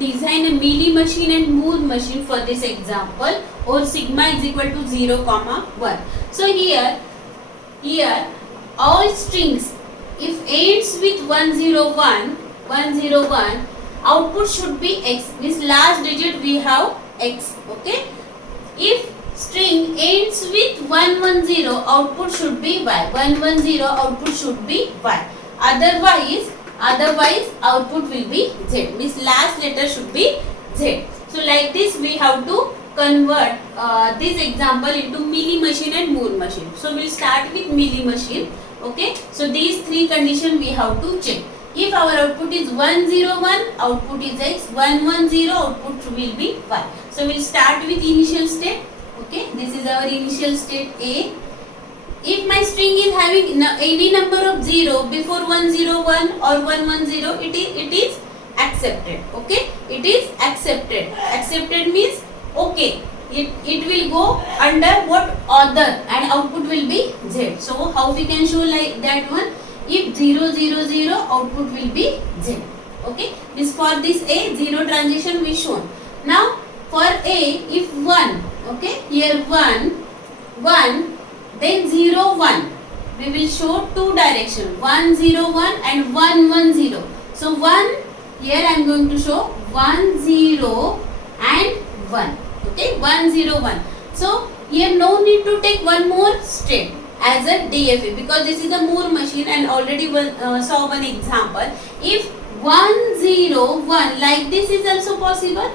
design a Mealy machine and Moore machine for this example, or sigma is equal to 0, 1. So here all strings, if ends with 101, output should be x, means last digit we have x. Okay, if string ends with 110, output should be y. 110 output should be y. Otherwise output will be z, means last letter should be z. So like this we have to convert this example into Mealy machine and Moore machine. So we'll start with Mealy machine. Okay, so these three conditions we have to check. If our output is 101, output is x. 110, output will be y. So we'll start with initial state. Okay, this is our initial state A. If my string is having any number of 0 before 101 or 110, it is accepted. Okay, it is accepted. Accepted means okay. It will go under what other, and output will be z. So how we can show like that one? If 0, 0, 0, output will be z. Okay, this for this A, 0 transition we shown. Now for A, if 1, okay, here 1, then 0, 1, we will show two direction, 1, 0, 1 and 1, 1, 0. So 1, here I am going to show 1, 0 and 1. Okay, 1, 0, 1. So here no need to take one more step as a DFA, because this is a Moore machine and already saw one example. If 1, 0, 1, like this is also possible.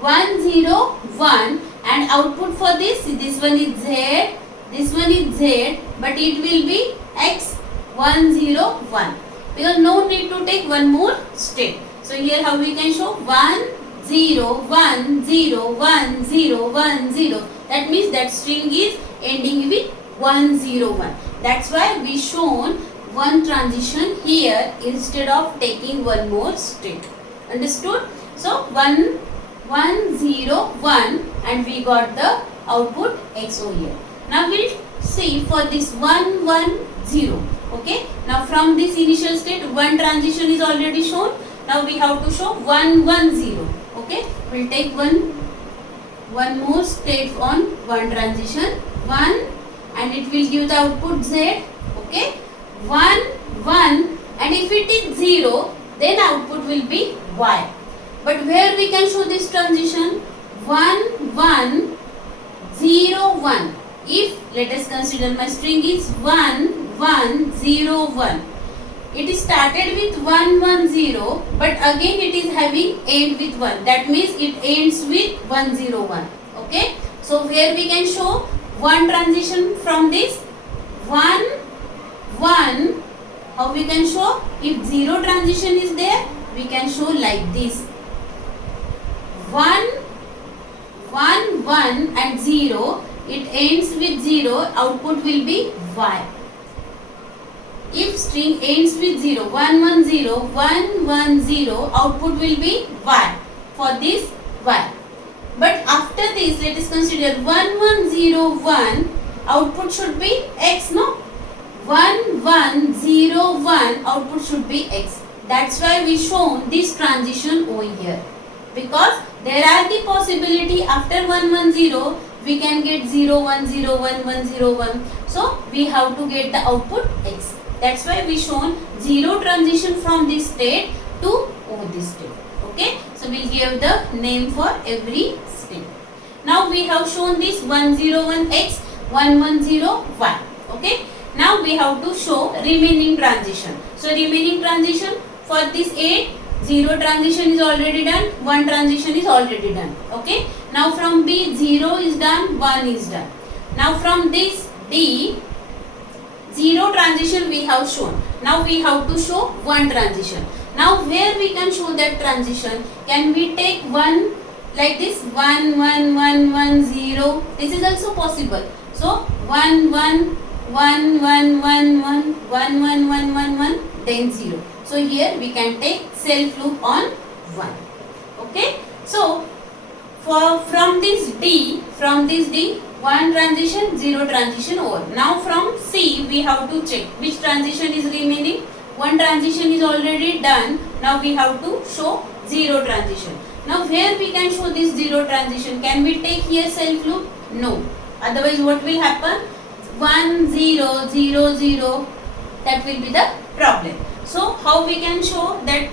1, 0, 1 and output for this one is z, this one is z, but it will be x, 1, 0, 1, because no need to take one more step. So here how we can show 1, 0, 1, 0, 1, 0, 1, 0. That means that string is ending with 1, 0, 1. That's why we shown one transition here instead of taking one more step. Understood? So 1, 1, 0, 1 and we got the output x over here. Now we'll see for this 1, 1, 0. Okay. Now from this initial state, one transition is already shown. Now we have to show 1, 1, 0. Okay. We'll take one more step on one transition. 1 and it will give the output z. Okay. 1, 1 and if it is 0, then output will be y. But where we can show this transition? 1, 1, 0, 1. If let us consider my string is 1, 1, 0, 1. It is started with 1, 1, 0, but again it is having end with 1. That means it ends with 1, 0, 1. Okay. So where we can show one transition from this 1, 1. How we can show? If 0 transition is there, we can show like this. 1, 1, 1 and 0. It ends with 0. Output will be y. If string ends with 0, 1, 1, 0, 1, 1, 0, output will be y. For this y. But after this, let us consider 1, 1, 0, 1. Output should be x, no? 1, 1, 0, 1. Output should be x. That's why we shown this transition over here. Because there are the possibility after 1, 1, 0, we can get 0, 1, 0, 1, 1, 0, 1. So we have to get the output x. That's why we shown 0 transition from this state to over this state. Okay. So we'll give the name for every state. Now we have shown this 101x, 110y. Okay. Now we have to show remaining transition. So remaining transition for this 8, 0 transition is already done, 1 transition is already done. Okay. Now from B, 0 is done, 1 is done. Now from this D, 0 transition we have shown. Now we have to show 1 transition. Now where we can show that transition? Can we take 1 like this? 1, 1, 1, 1, 0. This is also possible. So 1, 1, 1, 1, 1, 1, 1, 1, 1, 1, 1, then 0. So here we can take self loop on 1. Okay. So from this D, 1 transition, 0 transition over. Now from C we have to check which transition is remaining. 1 transition is already done. Now we have to show 0 transition. Now where we can show this zero transition? Can we take here self loop? No. Otherwise what will happen? 1 0 0 0, that will be the problem. So how we can show that?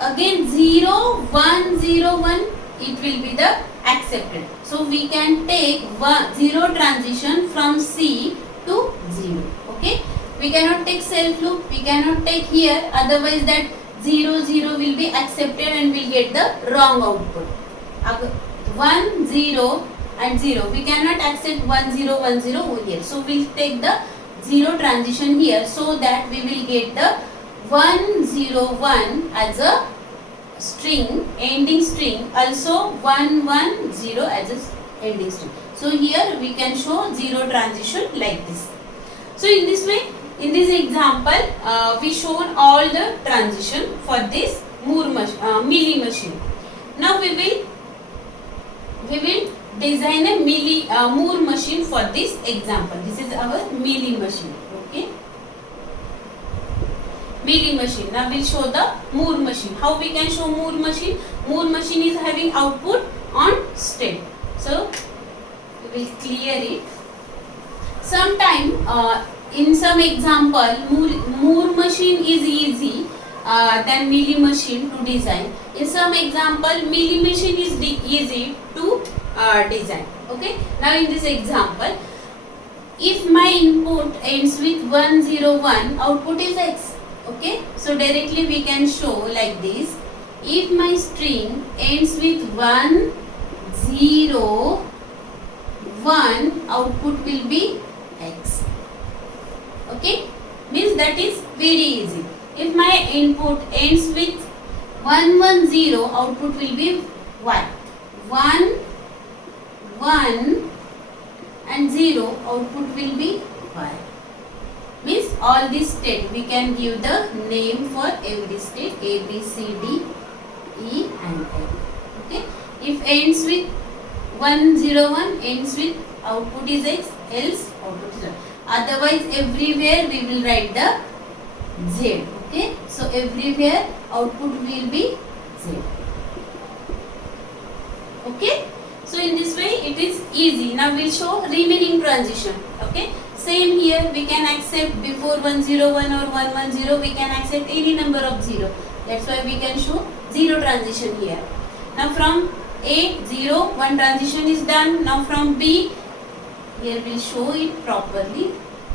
Again 0 1 0 1, it will be the accepted. So we can take zero transition from C to 0. Okay, we cannot take self loop, we cannot take here, otherwise that 0 0 will be accepted and we'll get the wrong output. 1 0 and 0, we cannot accept 1 0 1 0 over here. So we'll take the zero transition here, so that we will get the 1 0 1 as a string, ending string, also 1 1 0 as a ending string. So here we can show zero transition like this. So in this way, in this example, we shown all the transition for this Mealy machine. Now we will design a Moore machine for this example. This is our Mealy machine. Okay, Mealy machine. Now we'll show the Moore machine. How we can show Moore machine? Moore machine is having output on state. So we will clear it. Sometime in some example, Moore machine is easy than Mealy machine to design. In some example, Mealy machine is easy to design. Okay. Now in this example, if my input ends with 1 0 1, output is X. Okay. So directly we can show like this. If my string ends with 1 0 1, output will be X. Okay, means that is very easy. If my input ends with 1 1 0, output will be Y. 1 1 and 0, output will be Y. Means all this state we can give the name for every state, A B C D E and F. Okay, if ends with 1 0 1, ends with output is X, else output is Y. Otherwise everywhere we will write the Z. Okay, so everywhere output will be Z. Okay, so in this way it is easy. Now we'll show remaining transition. Okay, same here, we can accept before 1 0 1 or 1 1 0, we can accept any number of 0. That's why we can show zero transition here. Now from A 0, one transition is done. Now from B, here we'll show it properly,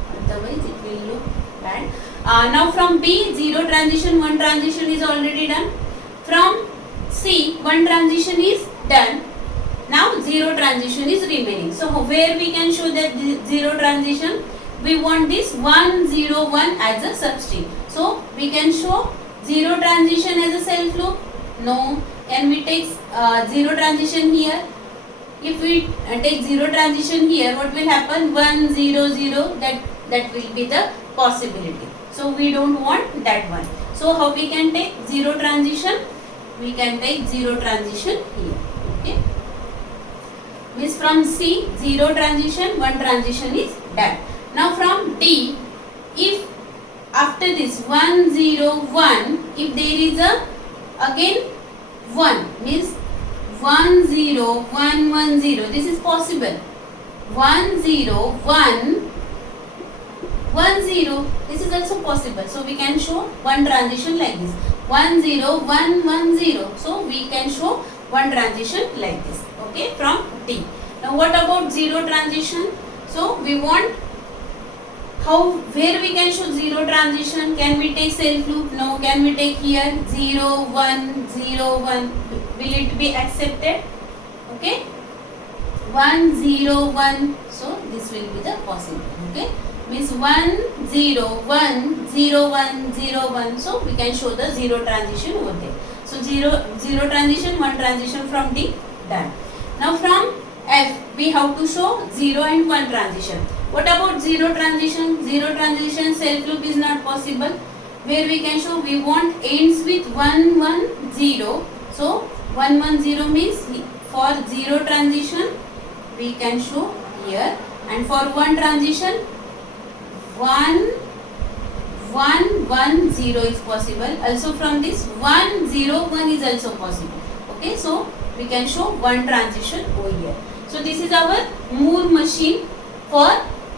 otherwise it will look bad. Now from B, 0 transition, 1 transition is already done. From C, 1 transition is done. Now 0 transition is remaining. So where we can show that 0 transition? We want this 1 0 1 as a substring. So we can show 0 transition as a self loop. No. Can we take 0 transition here? If we take 0 transition here, what will happen? 1 0 0, that will be the possibility. So we don't want that one. So how we can take 0 transition? We can take 0 transition here. Okay. Means from C, 0 transition, 1 transition is done. Now from D, if after this 1 0 1, if there is a again 1, means 1 0 1 1 0, this is possible. 1 0 1 1 0, this is also possible. So we can show one transition like this. 1 0 1 1 0. So we can show one transition like this. Okay, from D. Now what about 0 transition? So we want where we can show 0 transition? Can we take self loop? No. Can we take here 0 1 0 1? Will it be accepted? Okay, 1 0 1. So this will be the possible. Okay, means 1 0 1 0 1 0 1. So we can show the 0 transition over there. So 0 transition, 1 transition from D, done. Now from F, we have to show 0 and 1 transition. What about 0 transition? 0 transition, self loop is not possible. Where we can show, we want ends with 1 1 0. So 1 1 0 means for 0 transition we can show here, and for 1 transition 1 1 1 0 is possible. Also from this 1 0 1 is also possible. Okay, so we can show one transition over here. So this is our Moore machine for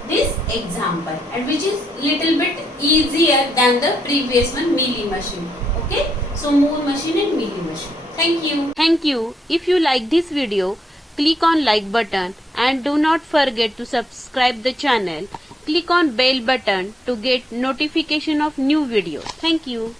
this example, and which is little bit easier than the previous one, Mealy machine. Okay, so Moore machine and Mealy machine. Thank you. Thank you. If you like this video, click on like button and do not forget to subscribe the channel. Click on bell button to get notification of new videos. Thank you.